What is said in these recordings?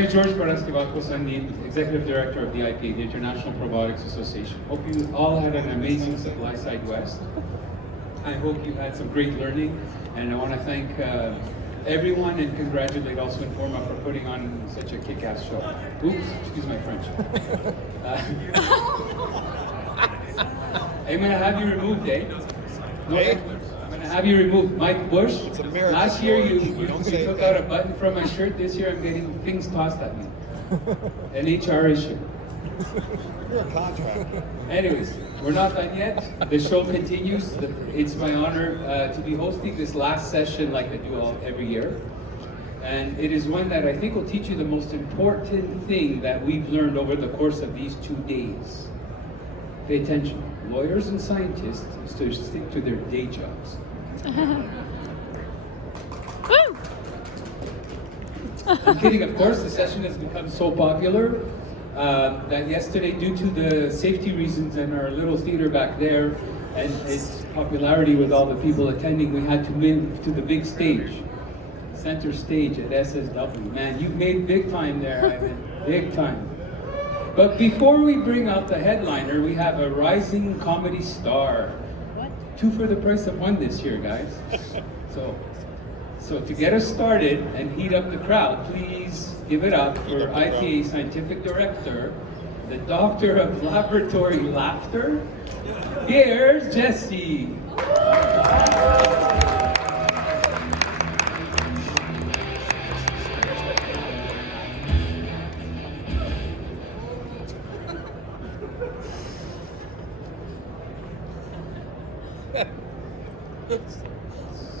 name is George Barasquivacos. I'm the Executive Director of the IPA, the International Probiotics Association. Hope you all had an amazing Supply Side West. I hope you had some great learning, and I want to thank everyone and congratulate also Informa for putting on such a kick-ass show. Oops, excuse my French. I'm going to have you removed, eh? No, I'm going to have you removed. Mike Bush, last year you took out a button from my shirt. This year I'm getting things tossed at me. An HR issue. You're a contractor. Anyways, we're not done yet. The show continues. It's my honor to be hosting this last session like I do every year. And it is one that I think will teach you the most important thing that we've learned over the course of these 2 days. Pay attention. Lawyers and scientists is to stick to their day jobs. I'm kidding, of course. The session has become so popular that yesterday, due to the safety reasons in our little theater back there and its popularity with all the people attending, we had to move to the big stage, center stage at SSW. Man, you've made big time there, Ivan, big time. But before we bring out the headliner, we have a rising comedy star. What? 2 for the price of 1 this year, guys. So to get us started and heat up the crowd, please give it up for IPA Scientific Director, the Doctor of Laboratory Laughter. Here's Jesse.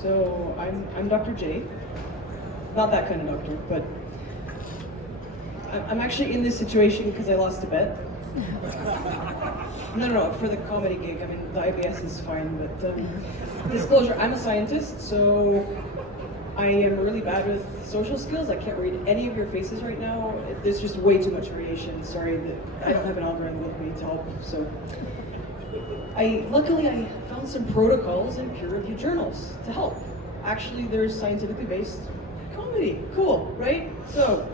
So I'm Dr. J. Not that kind of doctor, but I'm actually in this situation because I lost a bet. No, for the comedy gig. I mean, the IBS is fine, but disclosure, I'm a scientist, so I am really bad with social skills. I can't read any of your faces right now. There's just way too much variation. Sorry that I don't have an algorithm with me to help. So luckily I found some protocols in peer-reviewed journals to help. Actually, there's scientifically based comedy. Cool, right? So,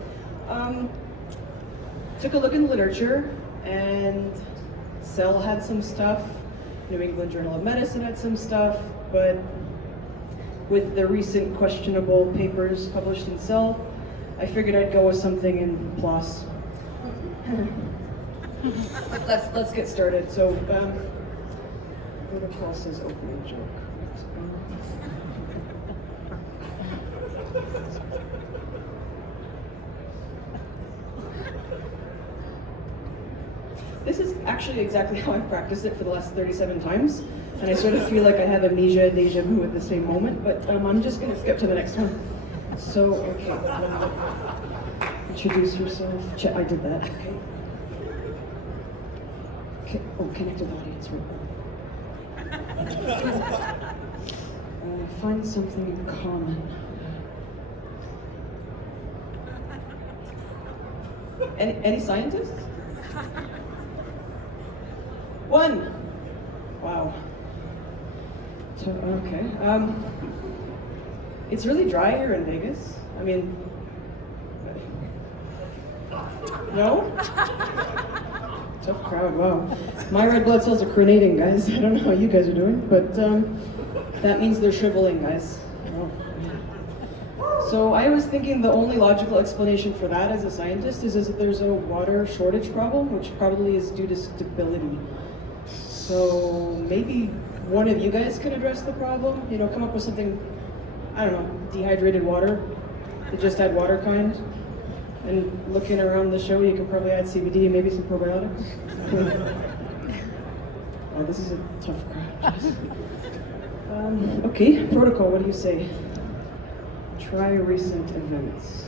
took a look in the literature, and Cell had some stuff, New England Journal of Medicine had some stuff, but with the recent questionable papers published in Cell, I figured I'd go with something in PLOS. Let's get started. So, protocol says opening joke. This is actually exactly how I've practiced it for the last 37 times, and I sort of feel like I have amnesia, deja vu at the same moment, but I'm just going to skip to the next one. So, okay, introduce yourself. I did that. Okay. Oh, connect with audience. Find something in common. Any scientists? 1. Wow. Okay. It's really dry here in Vegas. I mean, no? Tough crowd, wow. My red blood cells are grenading, guys. I don't know how you guys are doing, but that means they're shriveling, guys. Oh. So I was thinking the only logical explanation for that as a scientist is that there's a water shortage problem, which probably is due to stability. So maybe one of you guys can address the problem, come up with something, I don't know, dehydrated water, to just add water kind. And looking around the show, you can probably add CBD and maybe some probiotics. Oh, this is a tough crowd. Okay, protocol, what do you say? Try recent events.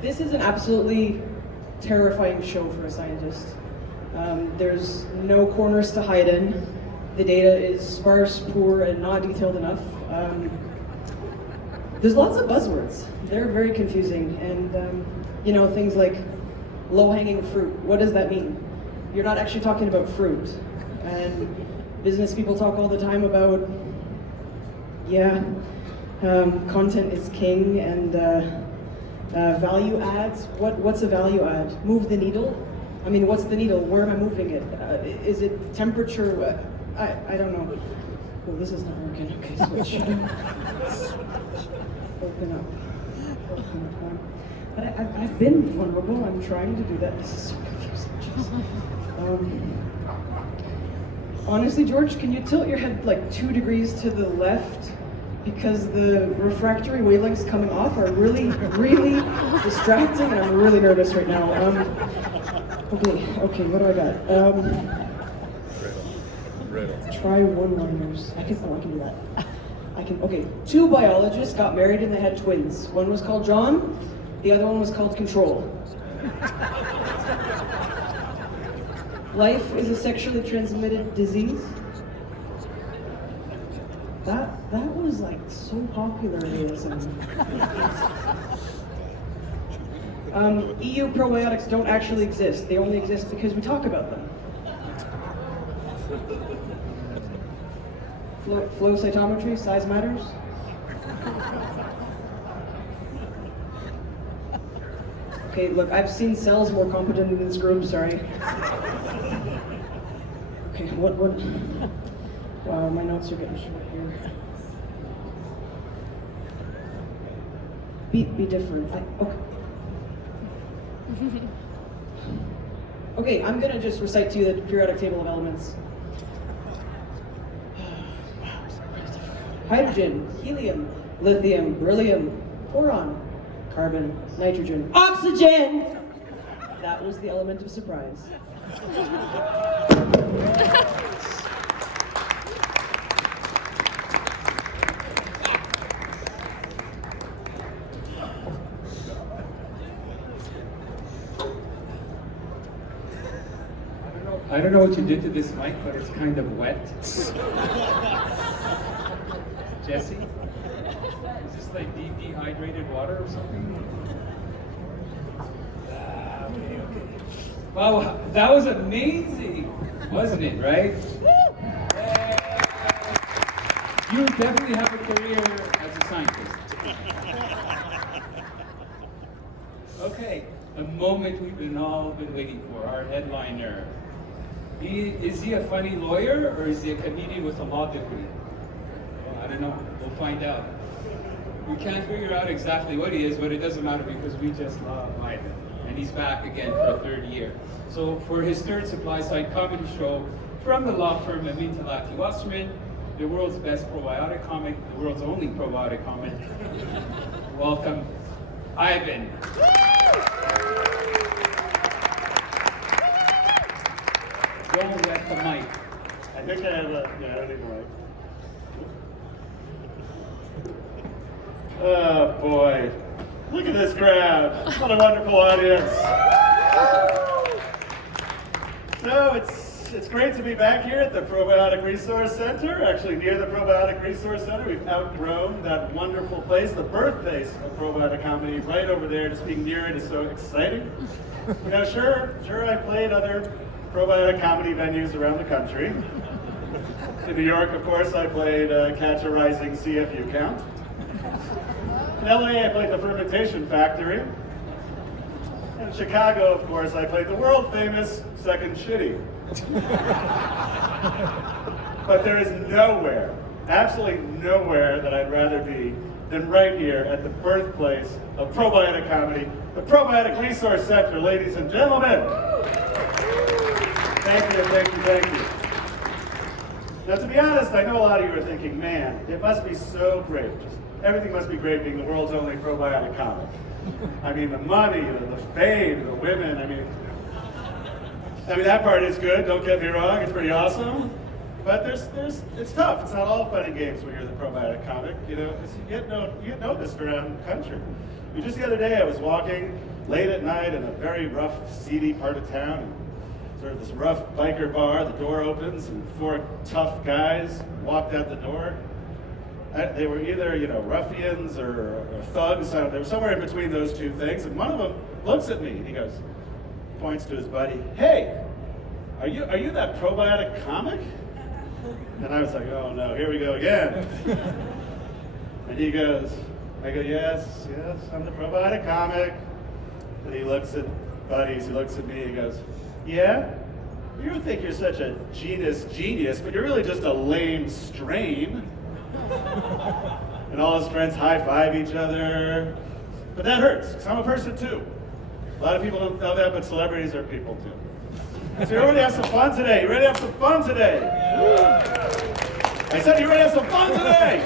This is an absolutely terrifying show for a scientist. There's no corners to hide in. The data is sparse, poor, and not detailed enough. There's lots of buzzwords. They're very confusing, and things like low-hanging fruit. What does that mean? You're not actually talking about fruit. And business people talk all the time about, content is king, and Value adds. What's a value add? Move the needle. I mean, what's the needle? Where am I moving it? Is it temperature? I don't know. Oh, this is not working. Okay, switch. Open up. But I've been vulnerable. I'm trying to do that. This is so confusing. Honestly, George, can you tilt your head like 2 degrees to the left? Because the refractory wavelengths coming off are really, really distracting, and I'm really nervous right now. Okay, what do I got? Try one-liners. I can do that. Okay, 2 biologists got married and they had twins. One was called John, the other one was called Control. Life is a sexually transmitted disease. That was like so popular ASM. EU probiotics don't actually exist. They only exist because we talk about them. Flow cytometry, size matters. Okay, look, I've seen cells more competent in this group, sorry. Okay, what? Wow, my notes are getting short here. Be different. Okay. Okay, I'm gonna just recite to you the periodic table of elements. Hydrogen, helium, lithium, beryllium, boron, carbon, nitrogen, oxygen! That was the element of surprise. I don't know what you did to this mic, but it's kind of wet. Jesse? Is this like dehydrated water or something? Okay. Wow, that was amazing, wasn't it, right? You definitely have a career as a scientist. Okay, a moment we've all been waiting for, our headliner. Is he a funny lawyer or is he a comedian with a law degree? Well, I don't know. We'll find out. We can't figure out exactly what he is, but it doesn't matter because we just love Ivan. And he's back again for a 3rd year. So for his 3rd supply-side comedy show from the law firm of Wasserman, the world's best probiotic comic, the world's only probiotic comic. Welcome, Ivan. Don't wet the mic. I think I have a, yeah, I don't need the mic. Oh boy, look at this crowd. What a wonderful audience. So it's great to be back here at the Probiotic Resource Center, actually near the Probiotic Resource Center. We've outgrown that wonderful place, the birthplace of probiotic comedy, right over there. Just being near it is so exciting. You know, sure I played other probiotic comedy venues around the country. In New York, of course, I played Catch a Rising CFU Count. In LA, I played the Fermentation Factory. In Chicago, of course, I played the world famous Second Shitty. But there is nowhere, absolutely nowhere that I'd rather be than right here at the birthplace of probiotic comedy, the Probiotic Resource Center, ladies and gentlemen. Thank you. Now, to be honest, I know a lot of you are thinking, man, it must be so great. Everything must be great being the world's only probiotic comic. I mean, the money, the fame, the women, I mean, that part is good, don't get me wrong, it's pretty awesome. But it's tough. It's not all fun and games when you're the probiotic comic, you know, because you get noticed around the country. Just the other day, I was walking late at night in a very rough, seedy part of town, and sort of this rough biker bar. The door opens, and 4 tough guys walked out the door. They were either, you know, ruffians or thugs. They were somewhere in between those 2 things. And one of them looks at me. And he goes, points to his buddy. Hey, are you that probiotic comic? And I was like, oh no, here we go again. And he goes, I go, yes, I'm the probiotic comic. And he looks at buddies, he looks at me, he goes, yeah? You think you're such a genus genius, but you're really just a lame strain. And all his friends high-five each other. But that hurts, because I'm a person too. A lot of people don't know that, but celebrities are people too. So you ready to have some fun today? You ready to have some fun today? I said you ready to have some fun today?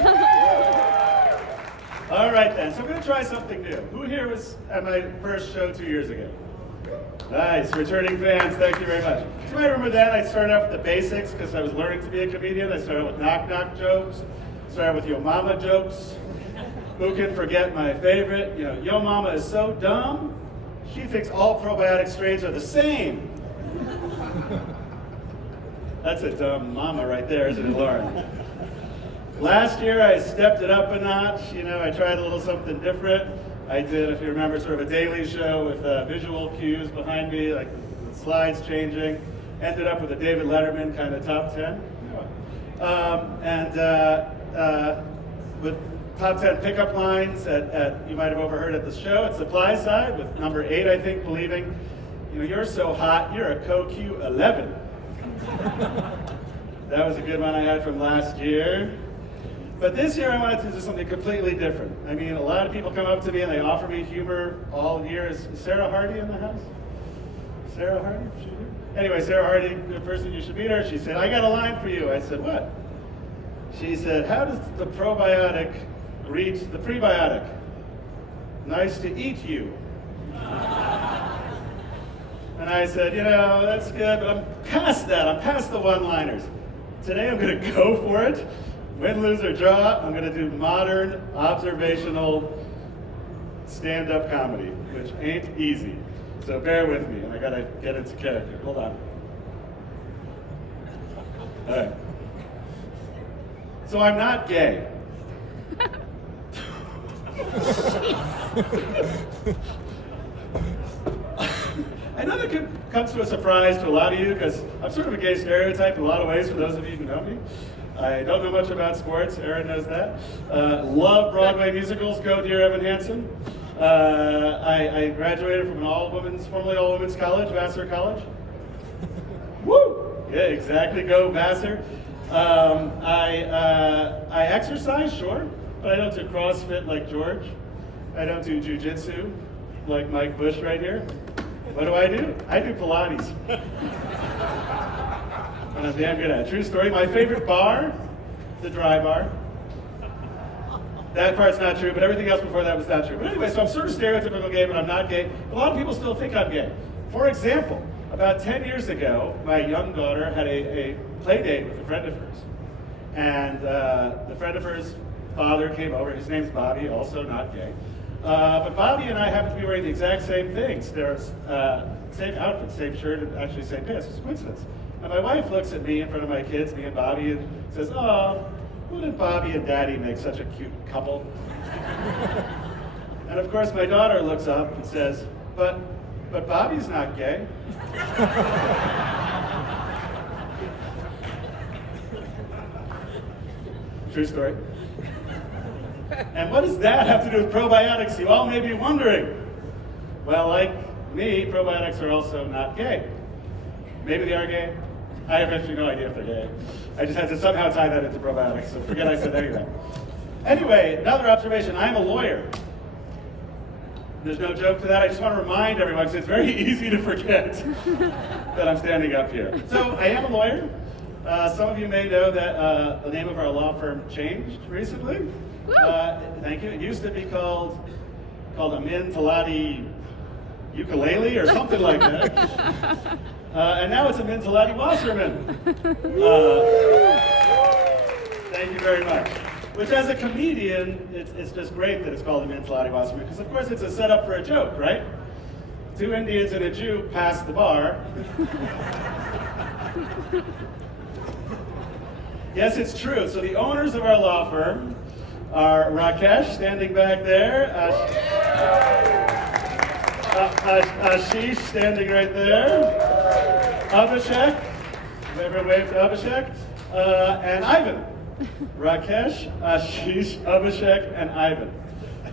All right then, so I'm going to try something new. Who here was at my first show 2 years ago? Nice, returning fans, thank you very much. You might remember that I started off with the basics because I was learning to be a comedian. I started with knock-knock jokes, started with yo mama jokes. Who can forget my favorite? Yo mama is so dumb, she thinks all probiotic strains are the same. That's a dumb mama right there, isn't it, Lauren? Last year I stepped it up a notch. I tried a little something different. I did, if you remember, sort of a daily show with visual cues behind me, like the slides changing. Ended up with a David Letterman kind of top 10. With top 10 pickup lines you might have overheard at the show at supply side, with number 8, I think, believing, you're so hot, you're a CoQ 11. That was a good one I had from last year. But this year I wanted to do something completely different. I mean, a lot of people come up to me and they offer me humor all year. Is Sarah Hardy in the house? Sarah Hardy? Anyway, Sarah Hardy, good person, you should meet her. She said, I got a line for you. I said, what? She said, how does the probiotic greet the prebiotic? Nice to eat you. And I said, that's good, but I'm past that. I'm past the one-liners. Today I'm going to go for it. Win, lose, or draw, I'm going to do modern, observational, stand-up comedy, which ain't easy. So bear with me, and I got to get into character. Hold on. All right. So I'm not gay. I know that comes to a surprise to a lot of you, because I'm sort of a gay stereotype in a lot of ways for those of you who know me. I don't know much about sports, Aaron knows that. Love Broadway musicals, go dear Evan Hansen. I graduated from an formerly all-women's college, Vassar College. Woo! Yeah, exactly, go Vassar. I exercise, sure, but I don't do CrossFit like George. I don't do jujitsu like Mike Bush right here. What do? I do Pilates. And I'm damn good at it. True story, my favorite bar, the Dry Bar. That part's not true, but everything else before that was not true. But anyway, so I'm sort of stereotypical gay, but I'm not gay. A lot of people still think I'm gay. For example, about 10 years ago, my young daughter had a play date with a friend of hers. And the friend of hers' father came over. His name's Bobby, also not gay. But Bobby and I happen to be wearing the exact same things. There's same outfit, same shirt, and actually same pants. It's a coincidence. And my wife looks at me in front of my kids, me and Bobby, and says, oh, wouldn't Bobby and Daddy make such a cute couple? And of course my daughter looks up and says, but Bobby's not gay. True story. And what does that have to do with probiotics, you all may be wondering? Well, like me, probiotics are also not gay. Maybe they are gay. I have actually no idea if they're gay. I just had to somehow tie that into probiotics, so forget I said anything. Anyway, another observation, I'm a lawyer. There's no joke to that. I just want to remind everyone, because it's very easy to forget that I'm standing up here. So I am a lawyer. Some of you may know that the name of our law firm changed recently. Thank you. It used to be called Amin Talati Ukulele or something like that. And now it's Amin Talati Wasserman. Thank you very much. Which, as a comedian, it's just great that it's called Amin Talati Wasserman, because of course it's a setup for a joke, right? 2 Indians and a Jew pass the bar. Yes, it's true. So the owners of our law firm are Rakesh, standing back there, Ashish, standing right there, Abhishek, everyone wave to Abhishek, and Ivan. Rakesh, Ashish, Abhishek, and Ivan.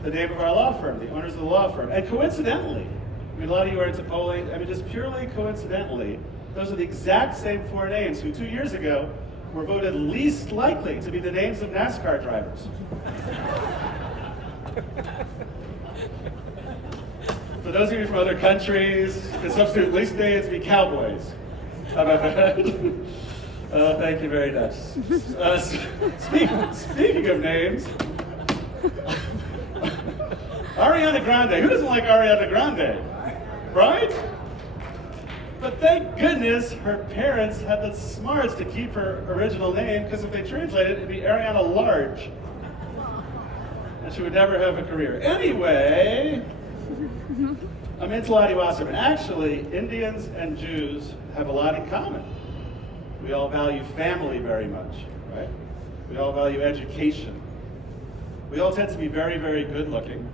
the name of our law firm, the owners of the law firm. And coincidentally, I mean, a lot of you are into polling, I mean, just purely coincidentally, those are the exact same 4 names who 2 years ago were voted least likely to be the names of NASCAR drivers. For those of you from other countries, the substitute least names be cowboys. How about that? Thank you very much. Speaking of names, Ariana Grande. Who doesn't like Ariana Grande? Right? But thank goodness her parents had the smarts to keep her original name, because if they translate it, it'd be Ariana Large. And she would never have a career. Anyway, I'm into Wasserman. Actually, Indians and Jews have a lot in common. We all value family very much, right? We all value education. We all tend to be very, very good looking.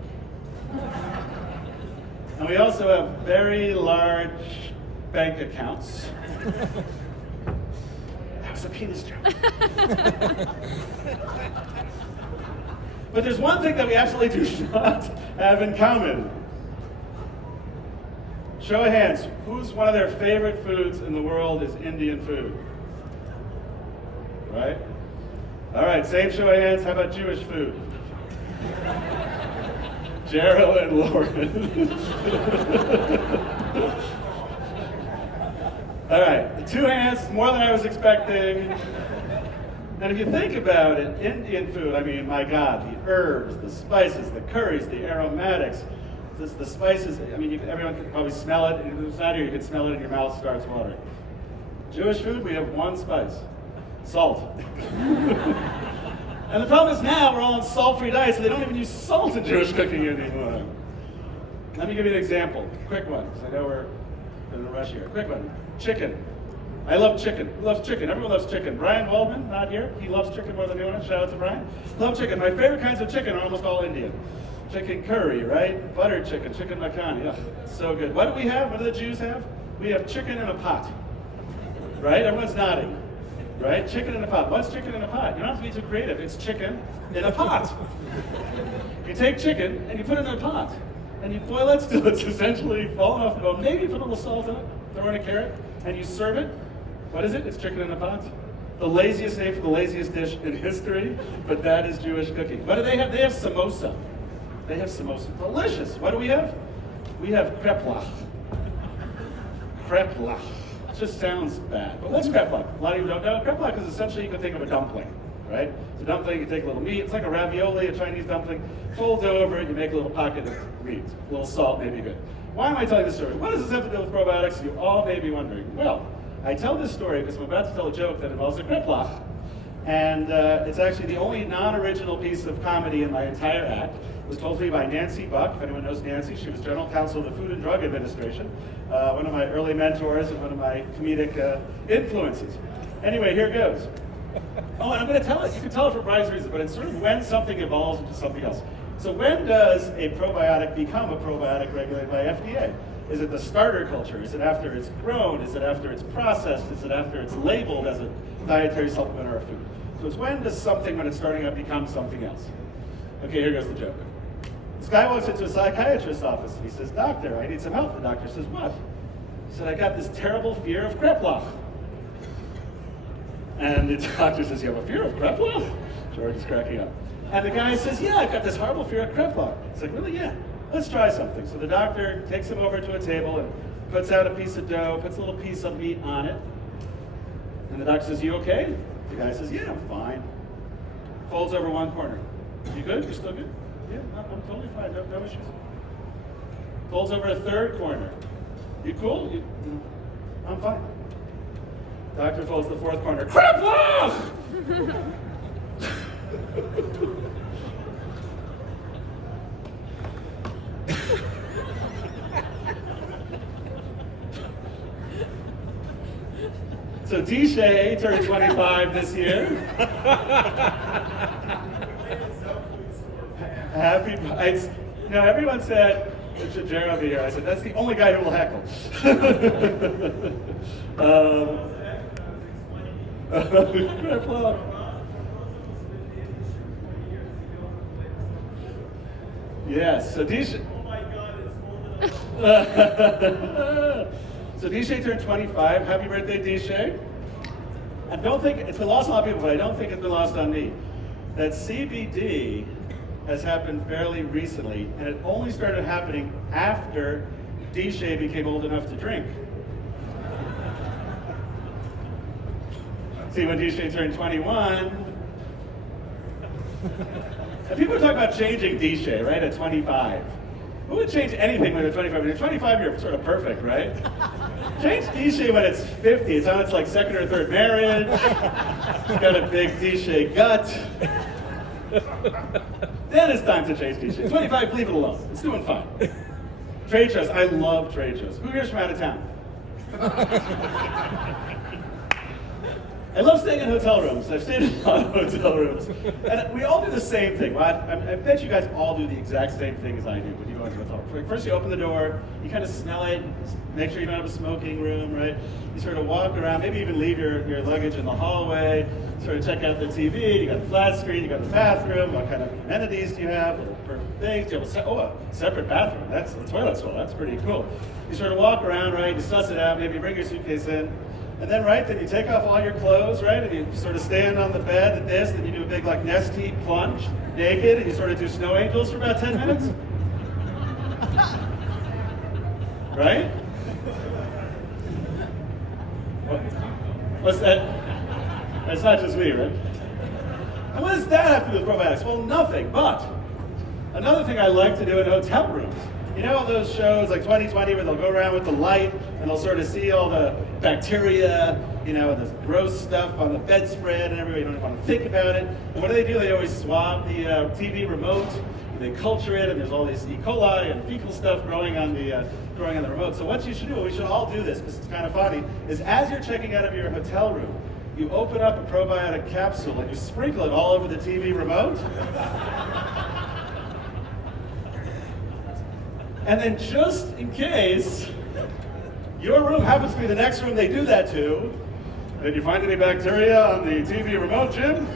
And we also have very large bank accounts. That was a penis joke. But there's one thing that we absolutely do not have in common. Show of hands, who's one of their favorite foods in the world is Indian food? Right? All right, same show of hands, how about Jewish food? Gerald and Lauren. All right, 2 hands, more than I was expecting. And if you think about it, Indian food, I mean, my God, the herbs, the spices, the curries, the aromatics, the spices, I mean, everyone can probably smell it. If it's not here, you can smell it and your mouth starts watering. Jewish food, we have one spice, salt. And the problem is now we're all on salt-free diets, so they don't even use salt in Jewish cooking anymore. Let me give you an example, quick one, because I know we're in a rush here. Quick one, chicken. I love chicken. Who loves chicken? Everyone loves chicken. Brian Waldman, not here. He loves chicken more than anyone. Shout out to Brian. Love chicken. My favorite kinds of chicken are almost all Indian. Chicken curry, right? Buttered chicken, chicken makhani. Ugh, so good. What do we have? What do the Jews have? We have chicken in a pot. Right? Everyone's nodding. Right? Chicken in a pot. What's chicken in a pot? You don't have to be too creative. It's chicken in a pot. You take chicken and you put it in a pot. And you boil it till it's essentially falling off the bone. Maybe put a little salt in it, throw in a carrot, and you serve it. What is it? It's chicken in a pot. The laziest name for the laziest dish in history, but that is Jewish cooking. What do they have? They have samosa. They have samosa. Delicious. What do we have? We have kreplach. Kreplach. It just sounds bad. But what's kreplach? A lot of you don't know. Kreplach is essentially, you can think of a dumpling, right? It's a dumpling, you take a little meat. It's like a ravioli, a Chinese dumpling. Fold over it, you make a little pocket of meat. A little salt, maybe good. Why am I telling this story? What does this have to do with probiotics? You all may be wondering. Well, I tell this story because I'm about to tell a joke that involves a kreplach. And it's actually the only non-original piece of comedy in my entire act. It was told to me by Nancy Buck. If anyone knows Nancy, she was General Counsel of the Food and Drug Administration. One of my early mentors and one of my comedic influences. Anyway, here goes. Oh, and I'm going to tell it. You can tell it for a variety of reasons, but it's sort of when something evolves into something else. So when does a probiotic become a probiotic regulated by FDA? Is it the starter culture? Is it after it's grown? Is it after it's processed? Is it after it's labeled as a dietary supplement or a food? So it's when does something, when it's starting up, become something else? Okay, here goes the joke. This guy walks into a psychiatrist's office and he says, "Doctor, I need some help." The doctor says, "What?" He said, "I got this terrible fear of kreplach." And the doctor says, "You have a fear of kreplach?" George is cracking up. And the guy says, "Yeah, I've got this horrible fear of kreplach." He's like, "Really? Yeah. Let's try something." So the doctor takes him over to a table and puts out a piece of dough, puts a little piece of meat on it. And the doctor says, "You okay?" The guy says, "Yeah, I'm fine." Folds over one corner. "You good? You still good?" "Yeah, I'm totally fine. No issues." Folds over a third corner. "You cool?" "I'm fine." Doctor folds the fourth corner. "Kreplach!" So Tisha turned 25 this year. Happy, everyone said, "Should Jared be here?" I said, "That's the only guy who will heckle." Yes, so DJ. Oh my God, it's folded up. So DJ turned 25. Happy birthday, DJ. And don't think, it's been lost on a lot of people, but I don't think it's been lost on me. That CBD has happened fairly recently, and it only started happening after DJ became old enough to drink. See, when DJ turned 21, and people are talking about changing DJ, right, at 25. Who would change anything when you're 25? When you're 25, you're sort of perfect, right? Change DJ when it's 50. It's on its like second or third marriage. It's got a big DJ gut. Then it's time to change DJ. 25, leave it alone. It's doing fine. Trade shows. I love trade shows. Who here's from out of town? I love staying in hotel rooms. I've stayed in a lot of hotel rooms. And we all do the same thing. Well, I bet you guys all do the exact same thing as I do when you go into a hotel room. First you open the door, you kind of smell it, make sure you don't have a smoking room, right? You sort of walk around, maybe even leave your luggage in the hallway, sort of check out the TV, you got the flat screen, you got the bathroom, what kind of amenities do you have, what perfect things, do you have a separate bathroom, that's the toilet's full, that's pretty cool. You sort of walk around, right, you suss it out, maybe you bring your suitcase in, and then, right, then you take off all your clothes, right, and you sort of stand on the bed at this, then you do a big, like, nesty plunge, naked, and you sort of do snow angels for about 10 minutes. Right? What's that? That's not just me, right? And what does that have to do with probiotics? Well, nothing, but another thing I like to do in hotel rooms. You know those shows like 2020 where they'll go around with the light and they'll sort of see all the bacteria, you know, the gross stuff on the bedspread and everybody don't want to think about it. And what do? They always swab the TV remote, they culture it, and there's all this E. coli and fecal stuff growing on the remote. So what you should do, we should all do this because it's kind of funny, is as you're checking out of your hotel room, you open up a probiotic capsule and you sprinkle it all over the TV remote. And then just in case your room happens to be the next room they do that to, did you find any bacteria on the TV remote, Jim?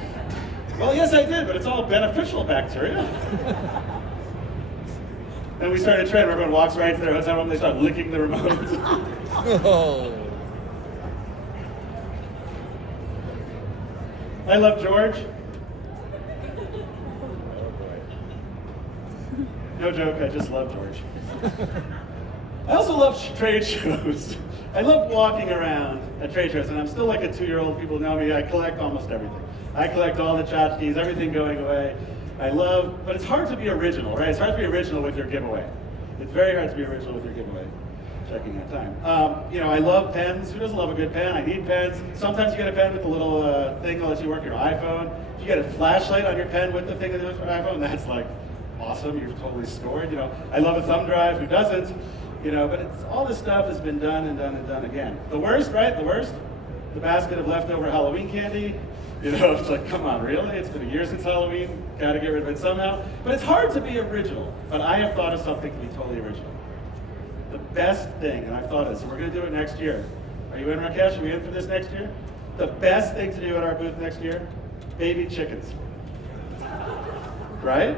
Well, yes, I did, but it's all beneficial bacteria. And we started a trend where everyone walks right to their hotel room, they start licking the remote. Oh. I love George. No joke, I just love George. I also love trade shows. I love walking around at trade shows, and I'm still like a 2-year-old. People know me, I collect almost everything. I collect all the tchotchkes, everything going away. But it's hard to be original, right? It's hard to be original with your giveaway. It's very hard to be original with your giveaway. Checking out time. You know, I love pens. Who doesn't love a good pen? I need pens. Sometimes you get a pen with a little thing that lets you work your iPhone. If you get a flashlight on your pen with the thing that works your iPhone, that's like awesome. You're totally scored. You know, I love a thumb drive. Who doesn't? You know, but all this stuff has been done and done and done again. The worst, right? The worst? The basket of leftover Halloween candy. You know, it's like, come on, really? It's been a year since Halloween. Got to get rid of it somehow. But it's hard to be original. But I have thought of something to be totally original. The best thing, and I've thought of this, and we're going to do it next year. Are you in, Rakesh? Are we in for this next year? The best thing to do at our booth next year? Baby chickens. Right?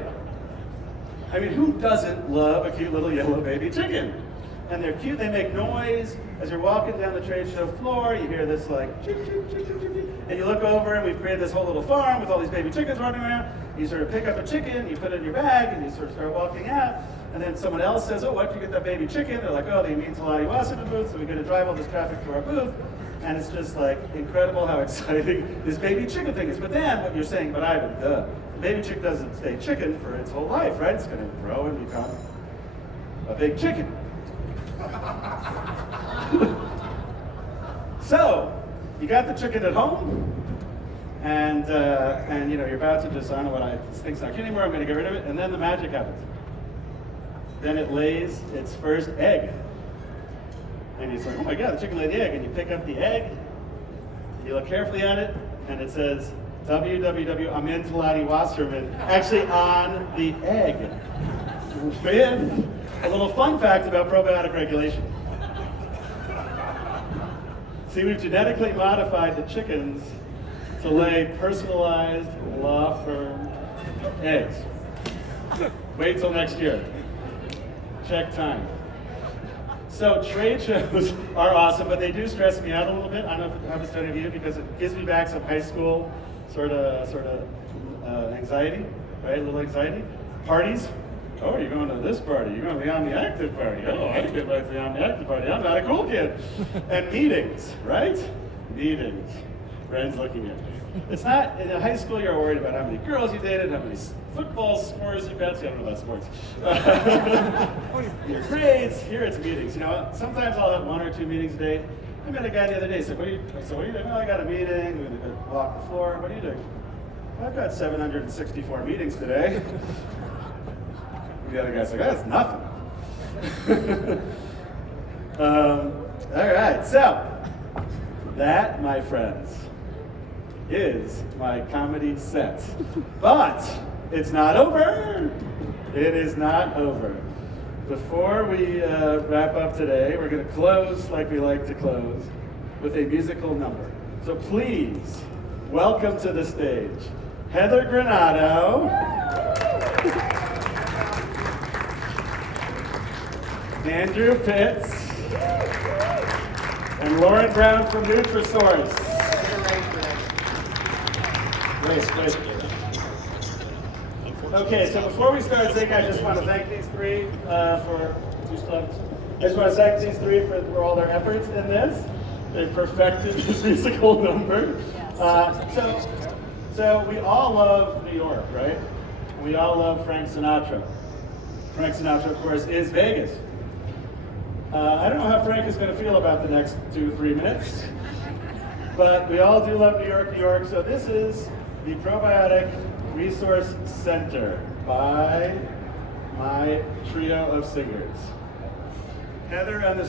I mean, who doesn't love a cute little yellow baby chicken? And they're cute, they make noise. As you're walking down the trade show floor, you hear this like, chick, chick, chick, chick, chick. And you look over and we've created this whole little farm with all these baby chickens running around. You sort of pick up a chicken, you put it in your bag, and you sort of start walking out. And then someone else says, oh, why'd you get that baby chicken? They're like, oh, they mean Wasserman booth, so we're gonna drive all this traffic to our booth. And it's just like incredible how exciting this baby chicken thing is. But then what you're saying, but Ivan, the baby chick doesn't stay chicken for its whole life, right? It's gonna grow and become a big chicken. So, you got the chicken at home, and you know, you're about to just, I don't know what this thing's not kidding anymore, I'm gonna get rid of it, and then the magic happens. Then it lays its first egg. And it's like, oh my God, the chicken laid the egg, and you pick up the egg, you look carefully at it, and it says, www. Amin Wasserman, actually on the egg. With a little fun fact about probiotic regulation. See, we've genetically modified the chickens to lay personalized law firm eggs. Wait till next year. Check time. So trade shows are awesome, but they do stress me out a little bit. I don't know if it happens to any of you because it gives me back some high school sort of anxiety, right? A little anxiety. Parties. Oh, you're going to this party. You're going to the Omni-Active party. Oh, I didn't get right to the Omni-Active party. I'm not a cool kid. And meetings, right? Meetings. Friends looking at me. It's not, in high school you're worried about how many girls you dated, how many football scores you got. See, I don't know about sports. Your grades. Here it's meetings. You know, sometimes I'll have 1 or 2 meetings a day. I met a guy the other day. He said, what are you doing? Well, I got a meeting. We're going to walk the floor. What are you doing? Well, I've got 764 meetings today. The other guy's like, that's nothing. All right, so that, my friends, is my comedy set. But it's not over. It is not over. Before we wrap up today, we're going to close like we like to close with a musical number. So please welcome to the stage Heather Granado, Andrew Pitts, and Lauren Brown from Nutrisource. Great. Okay, so before we start singing, I just want to thank these three for all their efforts in this. They perfected this musical number. So we all love New York, right? We all love Frank Sinatra. Frank Sinatra, of course, is Vegas. I don't know how Frank is going to feel about the next 2-3 minutes, but we all do love New York, New York. So this is the Probiotic Resource Center by my trio of singers. Heather on the